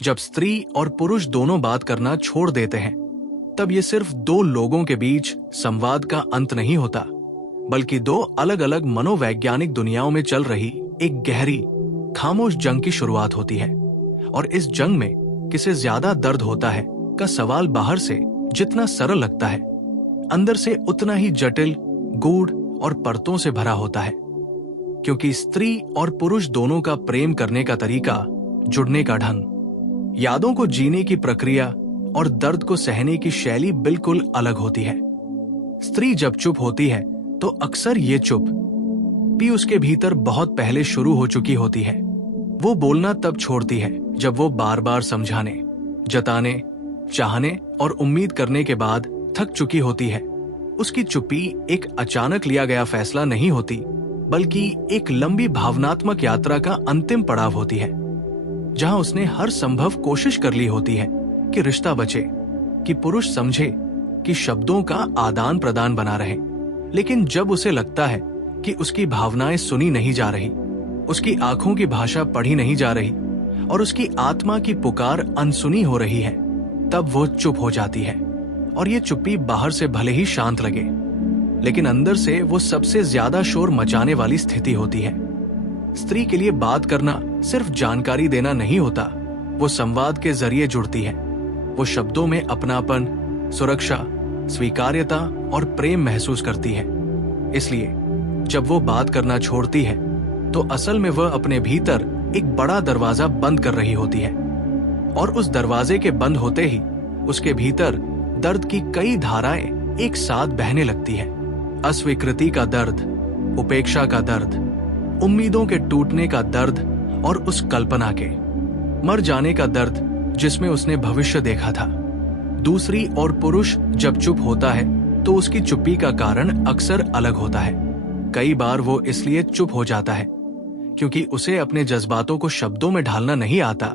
जब स्त्री और पुरुष दोनों बात करना छोड़ देते हैं, तब ये सिर्फ दो लोगों के बीच संवाद का अंत नहीं होता, बल्कि दो अलग अलग मनोवैज्ञानिक दुनियाओं में चल रही एक गहरी, खामोश जंग की शुरुआत होती है। और इस जंग में किसे ज्यादा दर्द होता है का सवाल बाहर से जितना सरल लगता है, अंदर से उतना ही जटिल, गूढ़ और परतों से भरा होता है। क्योंकि स्त्री और पुरुष दोनों का प्रेम करने का तरीका, जुड़ने का ढंग, यादों को जीने की प्रक्रिया और दर्द को सहने की शैली बिल्कुल अलग होती है। स्त्री जब चुप होती है तो अक्सर ये चुप भी उसके भीतर बहुत पहले शुरू हो चुकी होती है। वो बोलना तब छोड़ती है जब वो बार बार समझाने, जताने, चाहने और उम्मीद करने के बाद थक चुकी होती है। उसकी चुप्पी एक अचानक लिया गया फैसला नहीं होती, बल्कि एक लंबी भावनात्मक यात्रा का अंतिम पड़ाव होती है, जहां उसने हर संभव कोशिश कर ली होती है कि रिश्ता बचे, कि पुरुष समझे, कि शब्दों का आदान प्रदान बना रहे। लेकिन जब उसे लगता है कि उसकी भावनाएं सुनी नहीं जा रही, उसकी आंखों की भाषा पढ़ी नहीं जा रही और उसकी आत्मा की पुकार अनसुनी हो रही है, तब वो चुप हो जाती है। और ये चुप्पी बाहर से भले ही शांत लगे, लेकिन अंदर से वो सबसे ज्यादा शोर मचाने वाली स्थिति होती है। स्त्री के लिए बात करना सिर्फ जानकारी देना नहीं होता, वो संवाद के जरिए जुड़ती है। वो शब्दों में अपनापन, सुरक्षा, स्वीकार्यता और प्रेम महसूस करती है। इसलिए जब वो बात करना छोड़ती है तो असल में वह अपने भीतर एक बड़ा दरवाजा बंद कर रही होती है। और उस दरवाजे के बंद होते ही उसके भीतर दर्द की कई धाराएं एक साथ बहने लगती है। अस्वीकृति का दर्द, उपेक्षा का दर्द, उम्मीदों के टूटने का दर्द और उस कल्पना के मर जाने का दर्द जिसमें उसने भविष्य देखा था। दूसरी ओर पुरुष जब चुप होता है तो उसकी चुप्पी का कारण अक्सर अलग होता है। कई बार वो इसलिए चुप हो जाता है क्योंकि उसे अपने जज्बातों को शब्दों में ढालना नहीं आता।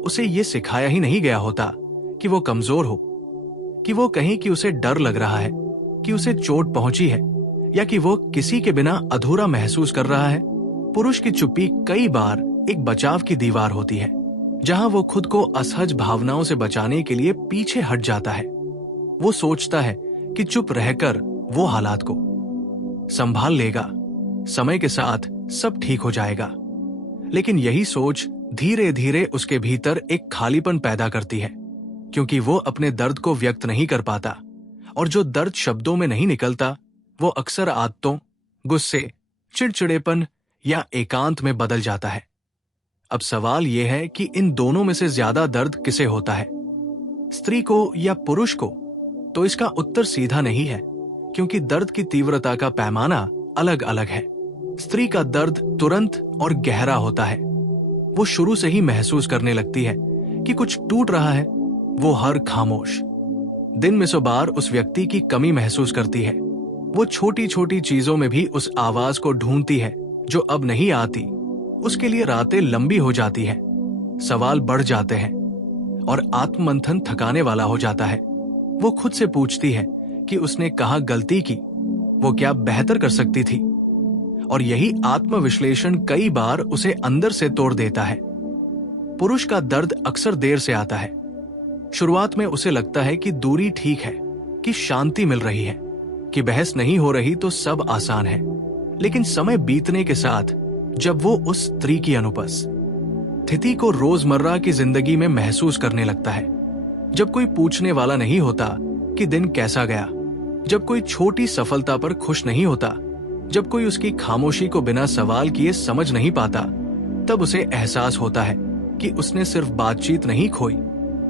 उसे ये सिखाया ही नहीं गया होता कि वो कमजोर हो, कि वो कहीं कि उसे डर लग रहा है, कि उसे चोट पहुंची है, या कि वो किसी के बिना अधूरा महसूस कर रहा है। पुरुष की चुप्पी कई बार एक बचाव की दीवार होती है, जहां वो खुद को असहज भावनाओं से बचाने के लिए पीछे हट जाता है। वो सोचता है कि चुप रहकर वो हालात को संभाल लेगा, समय के साथ सब ठीक हो जाएगा। लेकिन यही सोच धीरे धीरे उसके भीतर एक खालीपन पैदा करती है, क्योंकि वो अपने दर्द को व्यक्त नहीं कर पाता, और जो दर्द शब्दों में नहीं निकलता वो अक्सर आदतों, गुस्से, चिड़चिड़ेपन या एकांत में बदल जाता है। अब सवाल यह है कि इन दोनों में से ज्यादा दर्द किसे होता है, स्त्री को या पुरुष को? तो इसका उत्तर सीधा नहीं है, क्योंकि दर्द की तीव्रता का पैमाना अलग अलग है। स्त्री का दर्द तुरंत और गहरा होता है। वो शुरू से ही महसूस करने लगती है कि कुछ टूट रहा है। वो हर खामोश दिन में 100 बार उस व्यक्ति की कमी महसूस करती है। वो छोटी छोटी चीजों में भी उस आवाज को ढूंढती है जो अब नहीं आती। उसके लिए रातें लंबी हो जाती है, सवाल बढ़ जाते हैं और आत्ममंथन थकाने वाला हो जाता है। वो खुद से पूछती है कि उसने कहाँ गलती की, वो क्या बेहतर कर सकती थी। और यही आत्मविश्लेषण कई बार उसे अंदर से तोड़ देता है। पुरुष का दर्द अक्सर देर से आता है। शुरुआत में उसे लगता है कि दूरी ठीक है, कि शांति मिल रही है, कि बहस नहीं हो रही तो सब आसान है। लेकिन समय बीतने के साथ जब वो उस स्त्री की अनुपस्थिति को रोजमर्रा की जिंदगी में महसूस करने लगता है, जब कोई पूछने वाला नहीं होता कि दिन कैसा गया, जब कोई छोटी सफलता पर खुश नहीं होता, जब कोई उसकी खामोशी को बिना सवाल किए समझ नहीं पाता, तब उसे एहसास होता है कि उसने सिर्फ बातचीत नहीं खोई,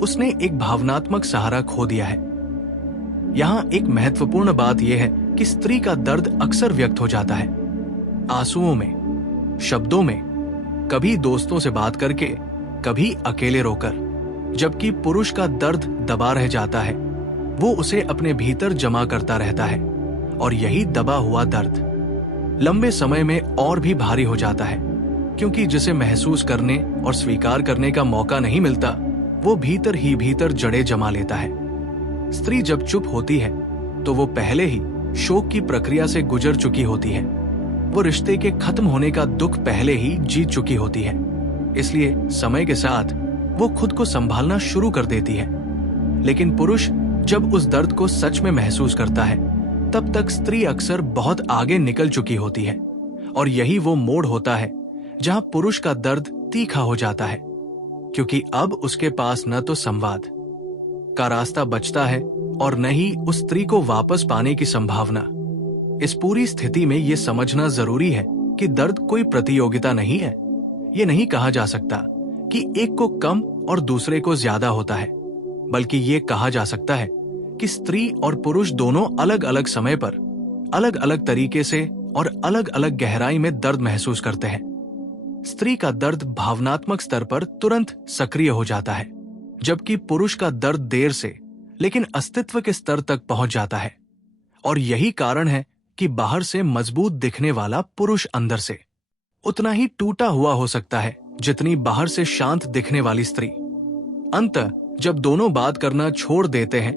उसने एक भावनात्मक सहारा खो दिया है। यहाँ एक महत्वपूर्ण बात यह है कि स्त्री का दर्द अक्सर व्यक्त हो जाता है आंसुओं में, शब्दों में, कभी दोस्तों से बात करके, कभी अकेले रोकर, जबकि पुरुष का दर्द दबा रह जाता है। वो उसे अपने भीतर जमा करता रहता है और यही दबा हुआ दर्द लंबे समय में और भी भारी हो जाता है, क्योंकि जिसे महसूस करने और स्वीकार करने का मौका नहीं मिलता, वो भीतर ही भीतर जड़ें जमा लेता है। स्त्री जब चुप होती है तो वो पहले ही शोक की प्रक्रिया से गुजर चुकी होती है। वो रिश्ते के खत्म होने का दुख पहले ही जीत चुकी होती है। इसलिए समय के साथ वो खुद को संभालना शुरू कर देती है। लेकिन पुरुष जब उस दर्द को सच में महसूस करता है, तब तक स्त्री अक्सर बहुत आगे निकल चुकी होती है। और यही वो मोड़ होता है जहां पुरुष का दर्द तीखा हो जाता है, क्योंकि अब उसके पास न तो संवाद का रास्ता बचता है और न ही उस स्त्री को वापस पाने की संभावना। इस पूरी स्थिति में यह समझना जरूरी है कि दर्द कोई प्रतियोगिता नहीं है। ये नहीं कहा जा सकता कि एक को कम और दूसरे को ज्यादा होता है, बल्कि ये कहा जा सकता है कि स्त्री और पुरुष दोनों अलग अलग समय पर अलग अलग तरीके से और अलग अलग गहराई में दर्द महसूस करते हैं। स्त्री का दर्द भावनात्मक स्तर पर तुरंत सक्रिय हो जाता है, जबकि पुरुष का दर्द देर से लेकिन अस्तित्व के स्तर तक पहुंच जाता है। और यही कारण है कि बाहर से मजबूत दिखने वाला पुरुष अंदर से उतना ही टूटा हुआ हो सकता है जितनी बाहर से शांत दिखने वाली स्त्री। अंततः जब दोनों बात करना छोड़ देते हैं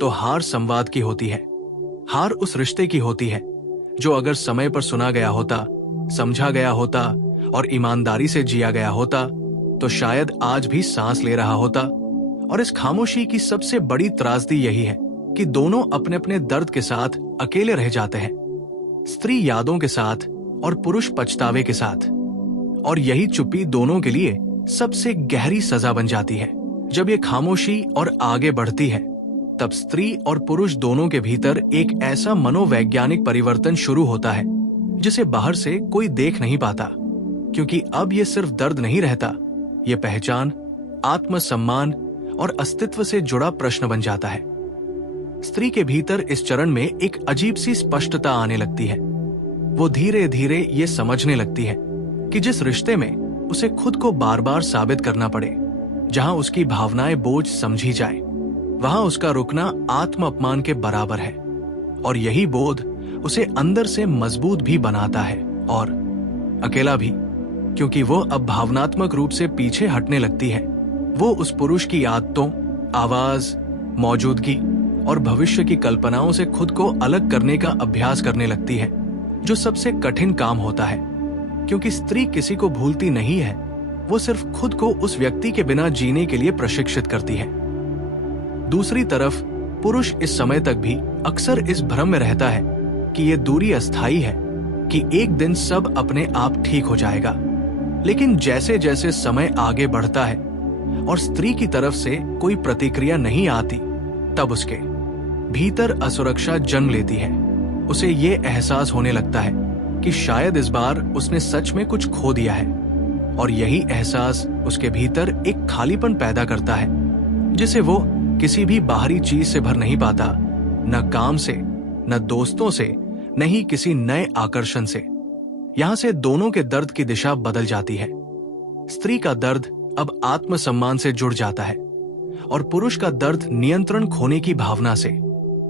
तो हार संवाद की होती है। हार उस रिश्ते की होती है जो अगर समय पर सुना गया होता, समझा गया होता और ईमानदारी से जिया गया होता तो शायद आज भी सांस ले रहा होता। और इस खामोशी की सबसे बड़ी त्रासदी यही है कि दोनों अपने अपने दर्द के साथ अकेले रह जाते हैं, स्त्री यादों के साथ और पुरुष पछतावे के साथ। और यही चुप्पी दोनों के लिए सबसे गहरी सजा बन जाती है। जब ये खामोशी और आगे बढ़ती है, तब स्त्री और पुरुष दोनों के भीतर एक ऐसा मनोवैज्ञानिक परिवर्तन शुरू होता है जिसे बाहर से कोई देख नहीं पाता, क्योंकि अब ये सिर्फ दर्द नहीं रहता, ये पहचान, आत्मसम्मान और अस्तित्व से जुड़ा प्रश्न बन जाता है। स्त्री के भीतर इस चरण में एक अजीब सी स्पष्टता आने लगती है। वो धीरे धीरे ये समझने लगती है कि जिस रिश्ते में उसे खुद को बार बार साबित करना पड़े, जहां उसकी भावनाएं बोझ समझी जाए, वहां उसका रुकना आत्म अपमान के बराबर है। और यही बोध उसे अंदर से मजबूत भी बनाता है और अकेला भी, क्योंकि वो अब भावनात्मक रूप से पीछे हटने लगती है। वो उस पुरुष की आदतों, आवाज, मौजूदगी और भविष्य की कल्पनाओं से खुद को अलग करने का अभ्यास करने लगती है, जो सबसे कठिन काम होता है, क्योंकि स्त्री किसी को भूलती नहीं है, वो सिर्फ खुद को उस व्यक्ति के बिना जीने के लिए प्रशिक्षित करती है। दूसरी तरफ पुरुष इस समय तक भी अक्सर इस भ्रम में रहता है कि ये दूरी अस्थायी है, कि एक दिन सब अपने आप ठीक हो जाएगा। लेकिन जैसे जैसे समय आगे बढ़ता है और स्त्री की तरफ से कोई प्रतिक्रिया नहीं आती, तब उसके भीतर असुरक्षा जन्म लेती है। उसे ये एहसास होने लगता है कि शायद इस बार उसने सच में कुछ खो दिया है। और यही एहसास उसके भीतर एक खालीपन पैदा करता है, जिसे वो किसी भी बाहरी चीज से भर नहीं पाता, न काम से, न दोस्तों से, न ही किसी नए आकर्षण से। यहां से दोनों के दर्द की दिशा बदल जाती है। स्त्री का दर्द अब आत्मसम्मान से जुड़ जाता है और पुरुष का दर्द नियंत्रण खोने की भावना से,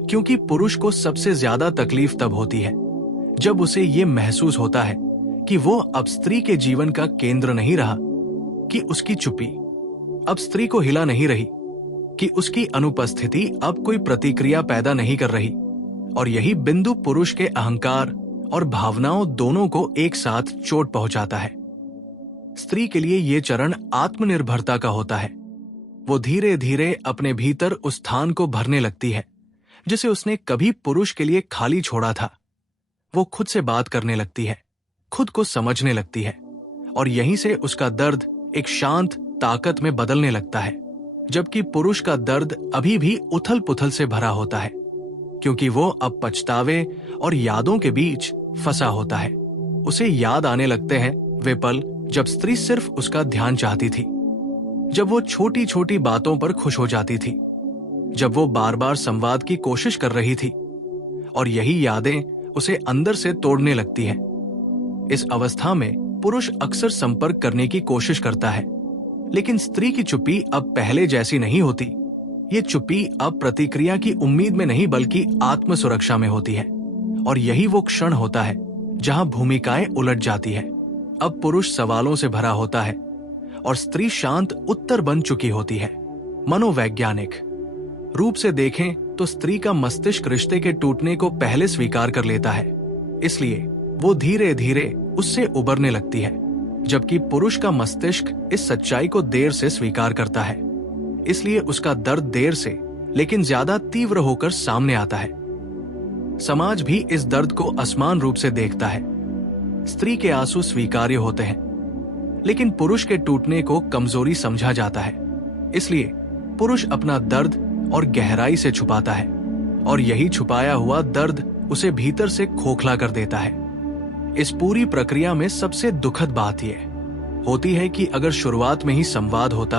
क्योंकि पुरुष को सबसे ज्यादा तकलीफ तब होती है जब उसे ये महसूस होता है कि वो अब स्त्री के जीवन का केंद्र नहीं रहा, कि उसकी चुप्पी अब स्त्री को हिला नहीं रही, कि उसकी अनुपस्थिति अब कोई प्रतिक्रिया पैदा नहीं कर रही। और यही बिंदु पुरुष के अहंकार और भावनाओं दोनों को एक साथ चोट पहुंचाता है। स्त्री के लिए ये चरण आत्मनिर्भरता का होता है। वो धीरे धीरे अपने भीतर उस स्थान को भरने लगती है जिसे उसने कभी पुरुष के लिए खाली छोड़ा था। वो खुद से बात करने लगती है, खुद को समझने लगती है, और यहीं से उसका दर्द एक शांत ताकत में बदलने लगता है, जबकि पुरुष का दर्द अभी भी उथल पुथल से भरा होता है, क्योंकि वो अब पछतावे और यादों के बीच फंसा होता है। उसे याद आने लगते हैं वे पल जब स्त्री सिर्फ उसका ध्यान चाहती थी, जब वो छोटी छोटी बातों पर खुश हो जाती थी, जब वो बार बार संवाद की कोशिश कर रही थी, और यही यादें उसे अंदर से तोड़ने लगती हैं। इस अवस्था में पुरुष अक्सर संपर्क करने की कोशिश करता है, लेकिन स्त्री की चुप्पी अब पहले जैसी नहीं होती। ये चुप्पी अब प्रतिक्रिया की उम्मीद में नहीं बल्कि आत्म सुरक्षा में होती है। और यही वो क्षण होता है जहां भूमिकाएं उलट जाती है। अब पुरुष सवालों से भरा होता है और स्त्री शांत उत्तर बन चुकी होती है। मनोवैज्ञानिक रूप से देखें तो स्त्री का मस्तिष्क रिश्ते के टूटने को पहले स्वीकार कर लेता है, इसलिए वो धीरे धीरे उससे उबरने लगती है, जबकि पुरुष का मस्तिष्क इस सच्चाई को देर से स्वीकार करता है। इसलिए उसका दर्द देर से लेकिन ज्यादा तीव्र होकर सामने आता है। समाज भी इस दर्द को असमान रूप से देखता है। स्त्री के आंसू स्वीकार्य होते हैं, लेकिन पुरुष के टूटने को कमजोरी समझा जाता है। इसलिए पुरुष अपना दर्द और गहराई से छुपाता है, और यही छुपाया हुआ दर्द उसे भीतर से खोखला कर देता है। इस पूरी प्रक्रिया में सबसे दुखद बात यह होती है कि अगर शुरुआत में ही संवाद होता,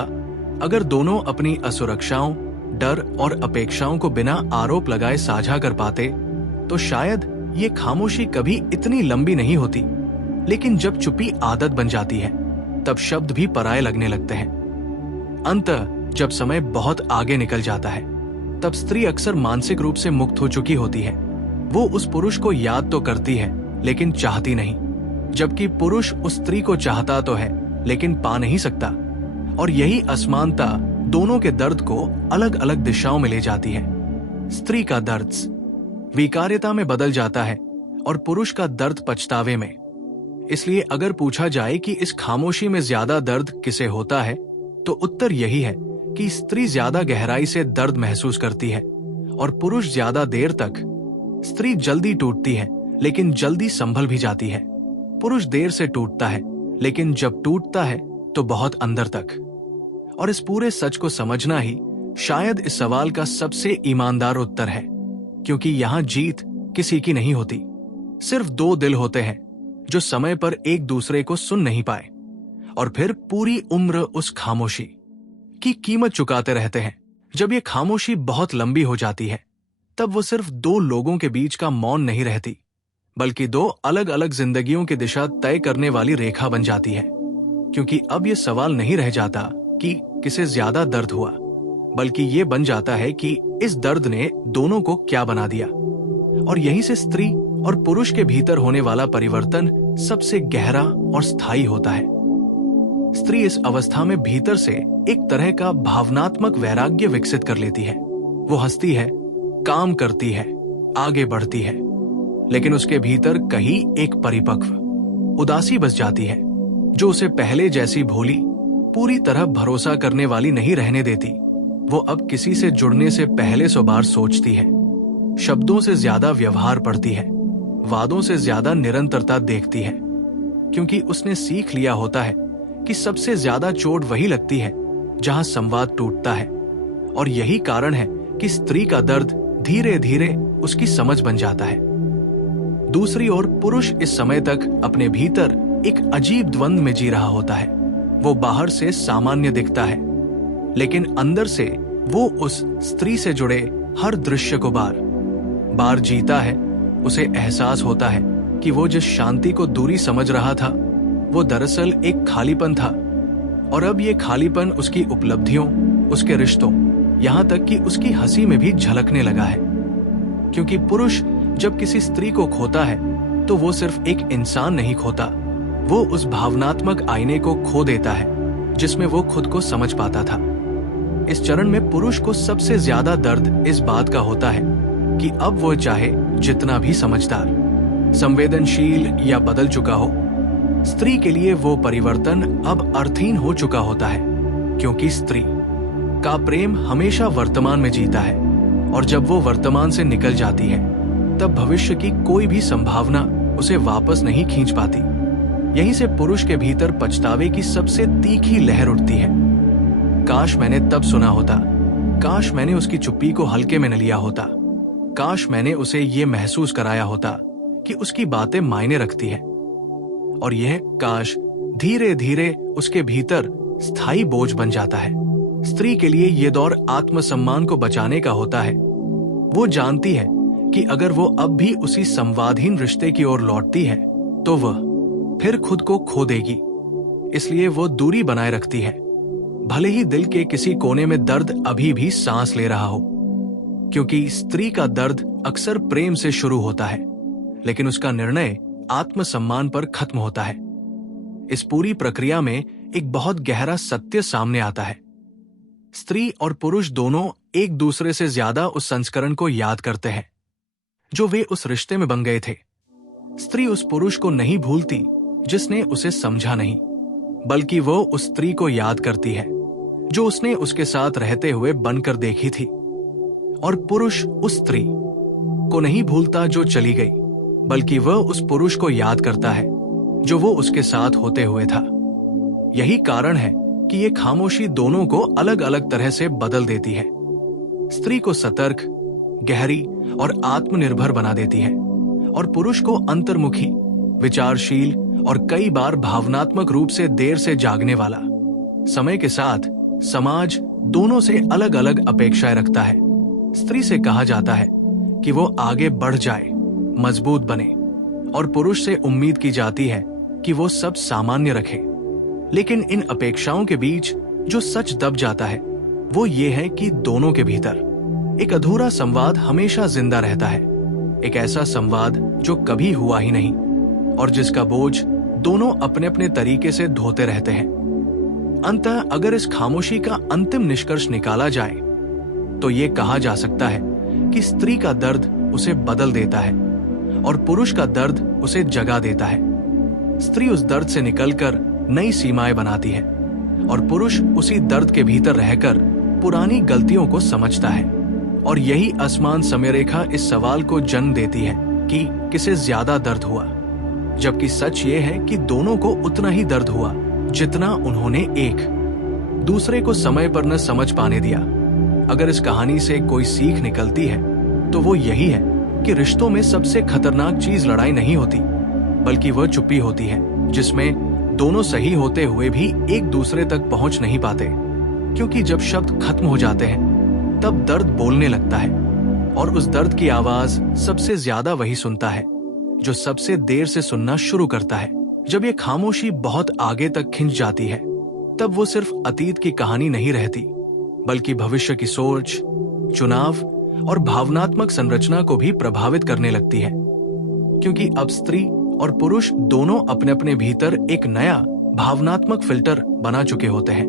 अगर दोनों अपनी असुरक्षाओं, डर और अपेक्षाओं को बिना आरोप लगाए साझा कर पाते, तो शायद ये खामोशी कभी इतनी लंबी नहीं होती। लेकिन जब चुप्पी आदत बन जाती है, तब शब्द भी पराये लगने लगते हैं। अंततः जब समय बहुत आगे निकल जाता है, तब स्त्री अक्सर मानसिक रूप से मुक्त हो चुकी होती है। वो उस पुरुष को याद तो करती है, लेकिन चाहती नहीं, जबकि पुरुष उस स्त्री को चाहता तो है, लेकिन पा नहीं सकता। और यही असमानता दोनों के दर्द को अलग अलग दिशाओं में ले जाती है। स्त्री का दर्द स्वीकार्यता में बदल जाता है और पुरुष का दर्द पछतावे में। इसलिए अगर पूछा जाए कि इस खामोशी में ज्यादा दर्द किसे होता है, तो उत्तर यही है कि स्त्री ज्यादा गहराई से दर्द महसूस करती है और पुरुष ज्यादा देर तक। स्त्री जल्दी टूटती है, लेकिन जल्दी संभल भी जाती है। पुरुष देर से टूटता है, लेकिन जब टूटता है तो बहुत अंदर तक। और इस पूरे सच को समझना ही शायद इस सवाल का सबसे ईमानदार उत्तर है, क्योंकि यहां जीत किसी की नहीं होती। सिर्फ दो दिल होते हैं जो समय पर एक दूसरे को सुन नहीं पाए, और फिर पूरी उम्र उस खामोशी की कीमत चुकाते रहते हैं। जब ये खामोशी बहुत लंबी हो जाती है, तब वो सिर्फ दो लोगों के बीच का मौन नहीं रहती, बल्कि दो अलग अलग जिंदगियों की दिशा तय करने वाली रेखा बन जाती है। क्योंकि अब ये सवाल नहीं रह जाता कि किसे ज्यादा दर्द हुआ, बल्कि ये बन जाता है कि इस दर्द ने दोनों को क्या बना दिया। और यहीं से स्त्री और पुरुष के भीतर होने वाला परिवर्तन सबसे गहरा और स्थायी होता है। स्त्री इस अवस्था में भीतर से एक तरह का भावनात्मक वैराग्य विकसित कर लेती है। वो हंसती है, काम करती है, आगे बढ़ती है, लेकिन उसके भीतर कहीं एक परिपक्व उदासी बस जाती है, जो उसे पहले जैसी भोली, पूरी तरह भरोसा करने वाली नहीं रहने देती। वो अब किसी से जुड़ने से पहले 100 बार सोचती है, शब्दों से ज्यादा व्यवहार पढ़ती है, वादों से ज्यादा निरंतरता देखती है, क्योंकि उसने सीख लिया होता है कि सबसे ज्यादा चोट वही लगती है जहां संवाद टूटता है। और यही कारण है कि स्त्री का दर्द धीरे धीरे उसकी समझ बन जाता है। दूसरी ओर पुरुष इस समय तक अपने भीतर एक अजीब द्वंद में जी रहा होता है। वो बाहर से सामान्य दिखता है, लेकिन अंदर से वो उस स्त्री से जुड़े हर दृश्य को बार बार जीता है। उसे एहसास होता है कि वो जिस शांति को दूरी समझ रहा था, वो दरअसल एक खालीपन था। और अब ये खालीपन उसकी उपलब्धियों, उसके रिश्तों, यहां तक कि उसकी हंसी में भी झलकने लगा है। क्योंकि पुरुष जब किसी स्त्री को खोता है, तो वो सिर्फ एक इंसान नहीं खोता, वो उस भावनात्मक आईने को खो देता है जिसमें वो खुद को समझ पाता था। इस चरण में पुरुष को सबसे ज्यादा दर्द इस बात का होता है कि अब वो चाहे जितना भी समझदार, संवेदनशील या बदल चुका हो, स्त्री के लिए वो परिवर्तन अब अर्थहीन हो चुका होता है। क्योंकि स्त्री का प्रेम हमेशा वर्तमान में जीता है, और जब वो वर्तमान से निकल जाती है, तब भविष्य की कोई भी संभावना उसे वापस नहीं खींच पाती। यहीं से पुरुष के भीतर पछतावे की सबसे तीखी लहर उठती है। काश मैंने तब सुना होता, काश मैंने उसकी चुप्पी को हल्के में न लिया होता, काश मैंने उसे ये महसूस कराया होता कि उसकी बातें मायने रखती है। और यह काश धीरे धीरे उसके भीतर स्थायी बोझ बन जाता है। स्त्री के लिए यह दौर आत्मसम्मान को बचाने का होता है। वो जानती है कि अगर वो अब भी उसी संवादहीन रिश्ते की ओर लौटती है, तो वह फिर खुद को खो देगी। इसलिए वो दूरी बनाए रखती है, भले ही दिल के किसी कोने में दर्द अभी भी सांस ले रहा हो। क्योंकि स्त्री का दर्द अक्सर प्रेम से शुरू होता है, लेकिन उसका निर्णय आत्मसम्मान पर खत्म होता है। इस पूरी प्रक्रिया में एक बहुत गहरा सत्य सामने आता है। स्त्री और पुरुष दोनों एक दूसरे से ज्यादा उस संस्करण को याद करते हैं जो वे उस रिश्ते में बन गए थे। स्त्री उस पुरुष को नहीं भूलती जिसने उसे समझा नहीं, बल्कि वो उस स्त्री को याद करती है जो उसने उसके साथ रहते हुए बनकर देखी थी। और पुरुष उस स्त्री को नहीं भूलता जो चली गई, बल्कि वह उस पुरुष को याद करता है जो वो उसके साथ होते हुए था। यही कारण है कि ये खामोशी दोनों को अलग अलग तरह से बदल देती है। स्त्री को सतर्क, गहरी और आत्मनिर्भर बना देती है, और पुरुष को अंतर्मुखी, विचारशील और कई बार भावनात्मक रूप से देर से जागने वाला। समय के साथ समाज दोनों से अलग अलग अपेक्षाएं रखता है। स्त्री से कहा जाता है कि वो आगे बढ़ जाए, मजबूत बने, और पुरुष से उम्मीद की जाती है कि वो सब सामान्य रखे। लेकिन इन अपेक्षाओं के बीच जो सच दब जाता है वो ये है कि दोनों के भीतर एक अधूरा संवाद हमेशा जिंदा रहता है। एक ऐसा संवाद जो कभी हुआ ही नहीं और जिसका बोझ दोनों अपने अपने तरीके से ढोते रहते हैं। अंततः अगर इस खामोशी का अंतिम निष्कर्ष निकाला जाए तो ये कहा जा सकता है कि स्त्री का दर्द उसे बदल देता है और पुरुष का दर्द उसे जगा देता है। स्त्री उस दर्द से निकलकर नई सीमाएं बनाती है और पुरुष उसी दर्द के भीतर रहकर पुरानी गलतियों को समझता है। और यही असमान समय रेखा इस सवाल को जन्म देती है कि किसे ज्यादा दर्द हुआ, जबकि सच ये है कि दोनों को उतना ही दर्द हुआ जितना उन्होंने एक दूसरे को समय पर न समझ पाने दिया। अगर इस कहानी से कोई सीख निकलती है तो वो यही है कि रिश्तों में सबसे खतरनाक चीज लड़ाई नहीं होती, बल्कि वह चुप्पी होती है जिसमें दोनों सही होते हुए भी एक दूसरे तक पहुंच नहीं पाते। क्योंकि जब शब्द खत्म हो जाते हैं तब दर्द बोलने लगता है, और उस दर्द की आवाज सबसे ज्यादा वही सुनता है जो सबसे देर से सुनना शुरू करता है। जब ये खामोशी बहुत आगे तक खिंच जाती है तब वो सिर्फ अतीत की कहानी नहीं रहती, बल्कि भविष्य की सोच, चुनाव और भावनात्मक संरचना को भी प्रभावित करने लगती है। क्योंकि अब स्त्री और पुरुष दोनों अपने अपने भीतर एक नया भावनात्मक फिल्टर बना चुके होते हैं,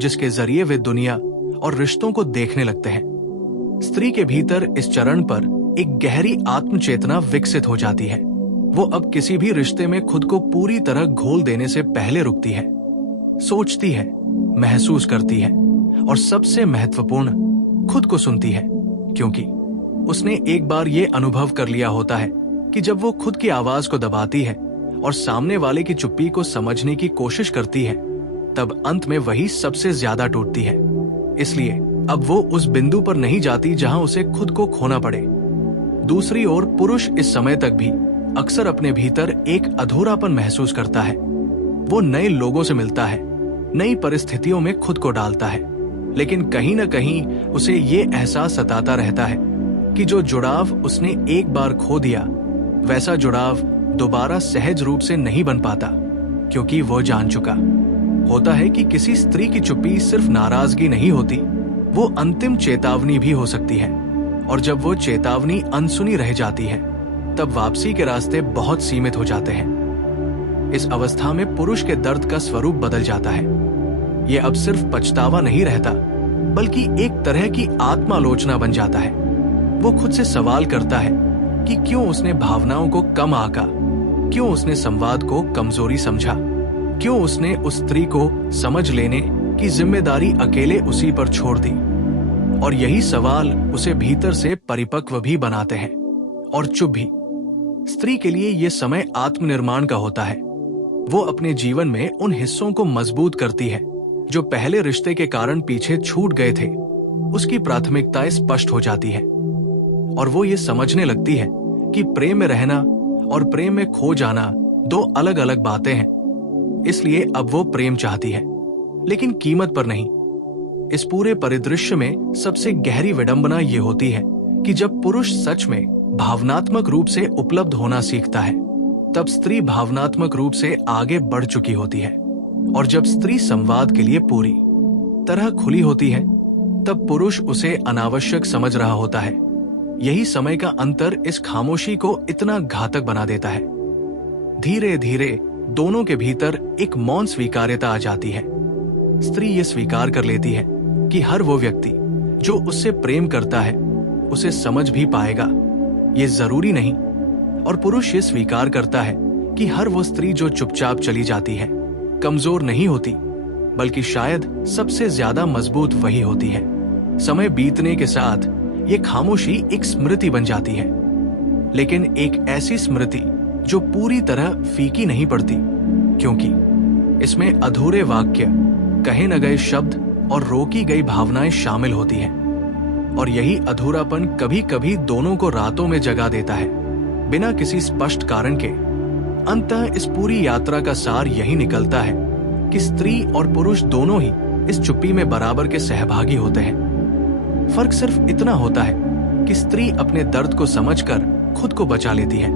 जिसके जरिए वे दुनिया और रिश्तों को देखने लगते हैं। स्त्री के भीतर इस चरण पर एक गहरी आत्मचेतना विकसित हो जाती है। वो अब किसी भी रिश्ते में खुद को पूरी तरह घोल देने से पहले रुकती है, सोचती है, महसूस करती है और सबसे महत्वपूर्ण, खुद को सुनती है। क्योंकि उसने एक बार ये अनुभव कर लिया होता है कि जब वो खुद की आवाज को दबाती है और सामने वाले की चुप्पी को समझने की कोशिश करती है, तब अंत में वही सबसे ज्यादा टूटती है। इसलिए अब वो उस बिंदु पर नहीं जाती जहां उसे खुद को खोना पड़े। दूसरी ओर पुरुष इस समय तक भी अक्सर अपने भीतर एक अधूरापन महसूस करता है। वो नए लोगों से मिलता है, नई परिस्थितियों में खुद को डालता है, लेकिन कहीं न कहीं उसे ये एहसास सताता रहता है कि जो जुड़ाव उसने एक बार खो दिया, वैसा जुड़ाव दोबारा सहज रूप से नहीं बन पाता। क्योंकि वो जान चुका होता है कि किसी स्त्री की चुप्पी सिर्फ नाराजगी नहीं होती, वो अंतिम चेतावनी भी हो सकती है। और जब वो चेतावनी अनसुनी रह जाती है तब वापसी के रास्ते बहुत सीमित हो जाते हैं। इस अवस्था में पुरुष के दर्द का स्वरूप बदल जाता है। ये अब सिर्फ पछतावा नहीं रहता, बल्कि एक तरह की आत्मालोचना बन जाता है। वो खुद से सवाल करता है कि क्यों उसने भावनाओं को कम आंका, क्यों उसने संवाद को कमजोरी समझा, क्यों उसने उस स्त्री को समझ लेने की जिम्मेदारी अकेले उसी पर छोड़ दी। और यही सवाल उसे भीतर से परिपक्व भी बनाते हैं और चुप भी। स्त्री के लिए यह समय आत्मनिर्माण का होता है। वो अपने जीवन में उन हिस्सों को मजबूत करती है जो पहले रिश्ते के कारण पीछे छूट गए थे। उसकी प्राथमिकताएं स्पष्ट हो जाती है और वो ये समझने लगती है कि प्रेम में रहना और प्रेम में खो जाना दो अलग अलग बातें हैं। इसलिए अब वो प्रेम चाहती है, लेकिन कीमत पर नहीं। इस पूरे परिदृश्य में सबसे गहरी विडंबना ये होती है कि जब पुरुष सच में भावनात्मक रूप से उपलब्ध होना सीखता है, तब स्त्री भावनात्मक रूप से आगे बढ़ चुकी होती है। और जब स्त्री संवाद के लिए पूरी तरह खुली होती है, तब पुरुष उसे अनावश्यक समझ रहा होता है। यही समय का अंतर इस खामोशी को इतना घातक बना देता है। धीरे धीरे दोनों के भीतर एक मौन स्वीकार्यता आ जाती है। स्त्री ये स्वीकार कर लेती है कि हर वो व्यक्ति जो उससे प्रेम करता है उसे समझ भी पाएगा, ये जरूरी नहीं। और पुरुष ये स्वीकार करता है कि हर वो स्त्री जो चुपचाप चली जाती है कमजोर नहीं होती, बल्कि शायद सबसे ज्यादा मजबूत वही होती है। समय बीतने के साथ ये खामोशी एक स्मृति बन जाती है, लेकिन एक ऐसी स्मृति जो पूरी तरह फीकी नहीं पड़ती, क्योंकि इसमें अधूरे वाक्य, कहे न गए शब्द और रोकी गई भावनाएं शामिल होती हैं। और यही अधूरापन कभी कभी दोनों को रातों में जगा देता है, बिना किसी स्पष्ट कारण के। अंततः इस पूरी यात्रा का सार यही निकलता है कि स्त्री और पुरुष दोनों ही इस चुप्पी में बराबर के सहभागी होते हैं। फर्क सिर्फ इतना होता है कि स्त्री अपने दर्द को समझकर खुद को बचा लेती है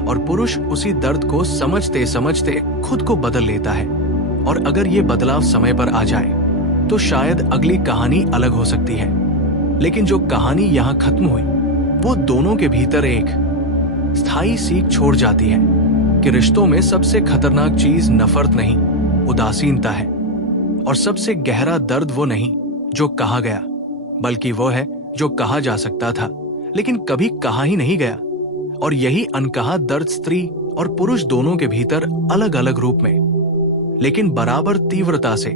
और पुरुष उसी दर्द को समझते समझते खुद को बदल लेता है। और अगर ये बदलाव समय पर आ जाए तो शायद अगली कहानी अलग हो सकती है, लेकिन जो कहानी यहाँ खत्म हुई वो दोनों के भीतर एक स्थायी सीख छोड़ जाती है कि रिश्तों में सबसे खतरनाक चीज नफरत नहीं, उदासीनता है। और सबसे गहरा दर्द वो नहीं जो कहा गया, बल्कि वो है जो कहा जा सकता था लेकिन कभी कहा ही नहीं गया। और यही अनकहा दर्द स्त्री और पुरुष दोनों के भीतर अलग अलग रूप में, लेकिन बराबर तीव्रता से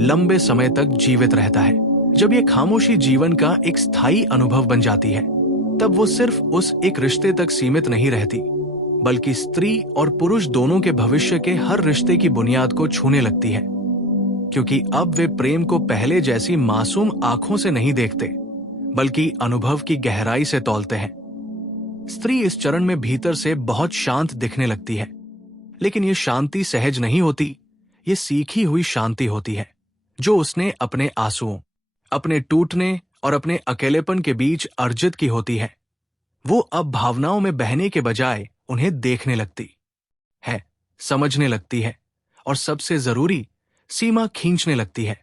लंबे समय तक जीवित रहता है। जब ये खामोशी जीवन का एक स्थायी अनुभव बन जाती है, तब वो सिर्फ उस एक रिश्ते तक सीमित नहीं रहती, बल्कि स्त्री और पुरुष दोनों के भविष्य के हर रिश्ते की बुनियाद को छूने लगती है। क्योंकि अब वे प्रेम को पहले जैसी मासूम आंखों से नहीं देखते, बल्कि अनुभव की गहराई से तौलते हैं। स्त्री इस चरण में भीतर से बहुत शांत दिखने लगती है, लेकिन ये शांति सहज नहीं होती, ये सीखी हुई शांति होती है, जो उसने अपने आंसुओं, अपने टूटने और अपने अकेलेपन के बीच अर्जित की होती है। वो अब भावनाओं में बहने के बजाय उन्हें देखने लगती है, समझने लगती है और सबसे जरूरी सीमा खींचने लगती है,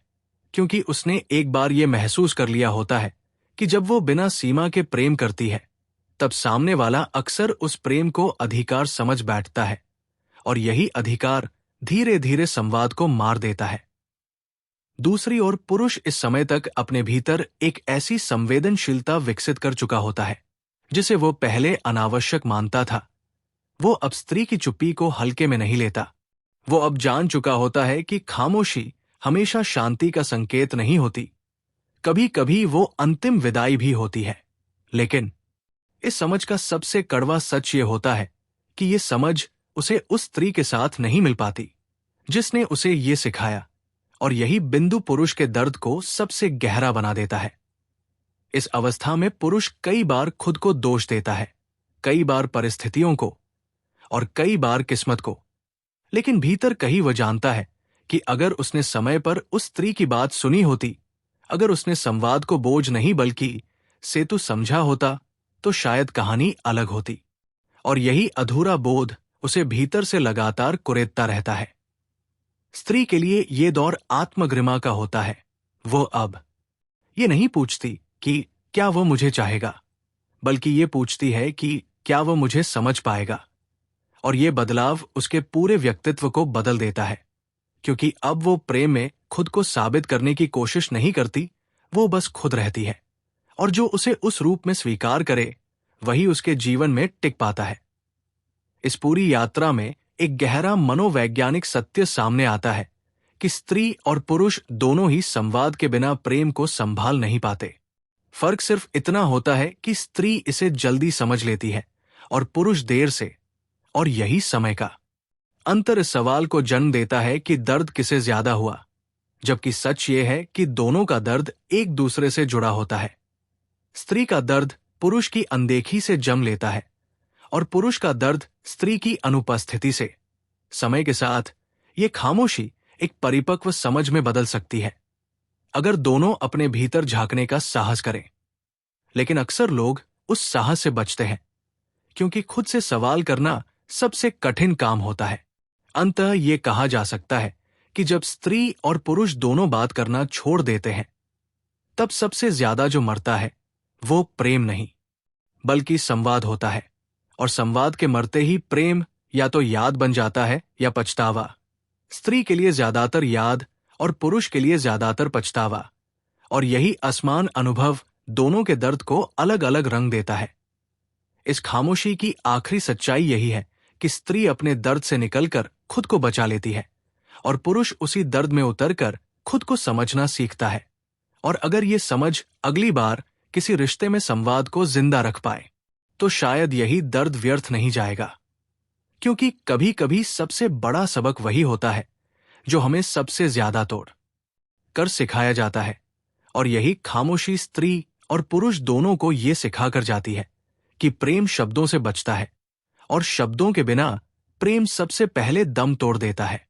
क्योंकि उसने एक बार ये महसूस कर लिया होता है कि जब वो बिना सीमा के प्रेम करती है, तब सामने वाला अक्सर उस प्रेम को अधिकार समझ बैठता है और यही अधिकार धीरे धीरे संवाद को मार देता है। दूसरी ओर पुरुष इस समय तक अपने भीतर एक ऐसी संवेदनशीलता विकसित कर चुका होता है जिसे वो पहले अनावश्यक मानता था। वो अब स्त्री की चुप्पी को हल्के में नहीं लेता। वो अब जान चुका होता है कि खामोशी हमेशा शांति का संकेत नहीं होती, कभी कभी वो अंतिम विदाई भी होती है। लेकिन इस समझ का सबसे कड़वा सच ये होता है कि ये समझ उसे उस स्त्री के साथ नहीं मिल पाती जिसने उसे ये सिखाया, और यही बिंदु पुरुष के दर्द को सबसे गहरा बना देता है। इस अवस्था में पुरुष कई बार खुद को दोष देता है, कई बार परिस्थितियों को और कई बार किस्मत को, लेकिन भीतर कहीं वह जानता है कि अगर उसने समय पर उस स्त्री की बात सुनी होती, अगर उसने संवाद को बोझ नहीं बल्कि सेतु समझा होता, तो शायद कहानी अलग होती। और यही अधूरा बोध उसे भीतर से लगातार कुरेदता रहता है। स्त्री के लिए ये दौर आत्मगरिमा का होता है। वो अब ये नहीं पूछती कि क्या वो मुझे चाहेगा, बल्कि ये पूछती है कि क्या वो मुझे समझ पाएगा। और ये बदलाव उसके पूरे व्यक्तित्व को बदल देता है, क्योंकि अब वो प्रेम में खुद को साबित करने की कोशिश नहीं करती, वो बस खुद रहती है, और जो उसे उस रूप में स्वीकार करे वही उसके जीवन में टिक पाता है। इस पूरी यात्रा में एक गहरा मनोवैज्ञानिक सत्य सामने आता है कि स्त्री और पुरुष दोनों ही संवाद के बिना प्रेम को संभाल नहीं पाते। फर्क सिर्फ इतना होता है कि स्त्री इसे जल्दी समझ लेती है और पुरुष देर से, और यही समय का अंतर इस सवाल को जन्म देता है कि दर्द किसे ज्यादा हुआ, जबकि सच ये है कि दोनों का दर्द एक दूसरे से जुड़ा होता है। स्त्री का दर्द पुरुष की अनदेखी से जन्म लेता है और पुरुष का दर्द स्त्री की अनुपस्थिति से। समय के साथ ये खामोशी एक परिपक्व समझ में बदल सकती है, अगर दोनों अपने भीतर झांकने का साहस करें। लेकिन अक्सर लोग उस साहस से बचते हैं, क्योंकि खुद से सवाल करना सबसे कठिन काम होता है। अंततः ये कहा जा सकता है कि जब स्त्री और पुरुष दोनों बात करना छोड़ देते हैं, तब सबसे ज्यादा जो मरता है वो प्रेम नहीं, बल्कि संवाद होता है। और संवाद के मरते ही प्रेम या तो याद बन जाता है या पछतावा। स्त्री के लिए ज्यादातर याद और पुरुष के लिए ज्यादातर पछतावा, और यही असमान अनुभव दोनों के दर्द को अलग अलग रंग देता है। इस खामोशी की आखिरी सच्चाई यही है कि स्त्री अपने दर्द से निकलकर खुद को बचा लेती है, और पुरुष उसी दर्द में उतरकर खुद को समझना सीखता है। और अगर ये समझ अगली बार किसी रिश्ते में संवाद को जिंदा रख पाए तो शायद यही दर्द व्यर्थ नहीं जाएगा। क्योंकि कभी कभी सबसे बड़ा सबक वही होता है जो हमें सबसे ज्यादा तोड़ कर सिखाया जाता है। और यही खामोशी स्त्री और पुरुष दोनों को ये सिखा कर जाती है कि प्रेम शब्दों से बचता है और शब्दों के बिना प्रेम सबसे पहले दम तोड़ देता है।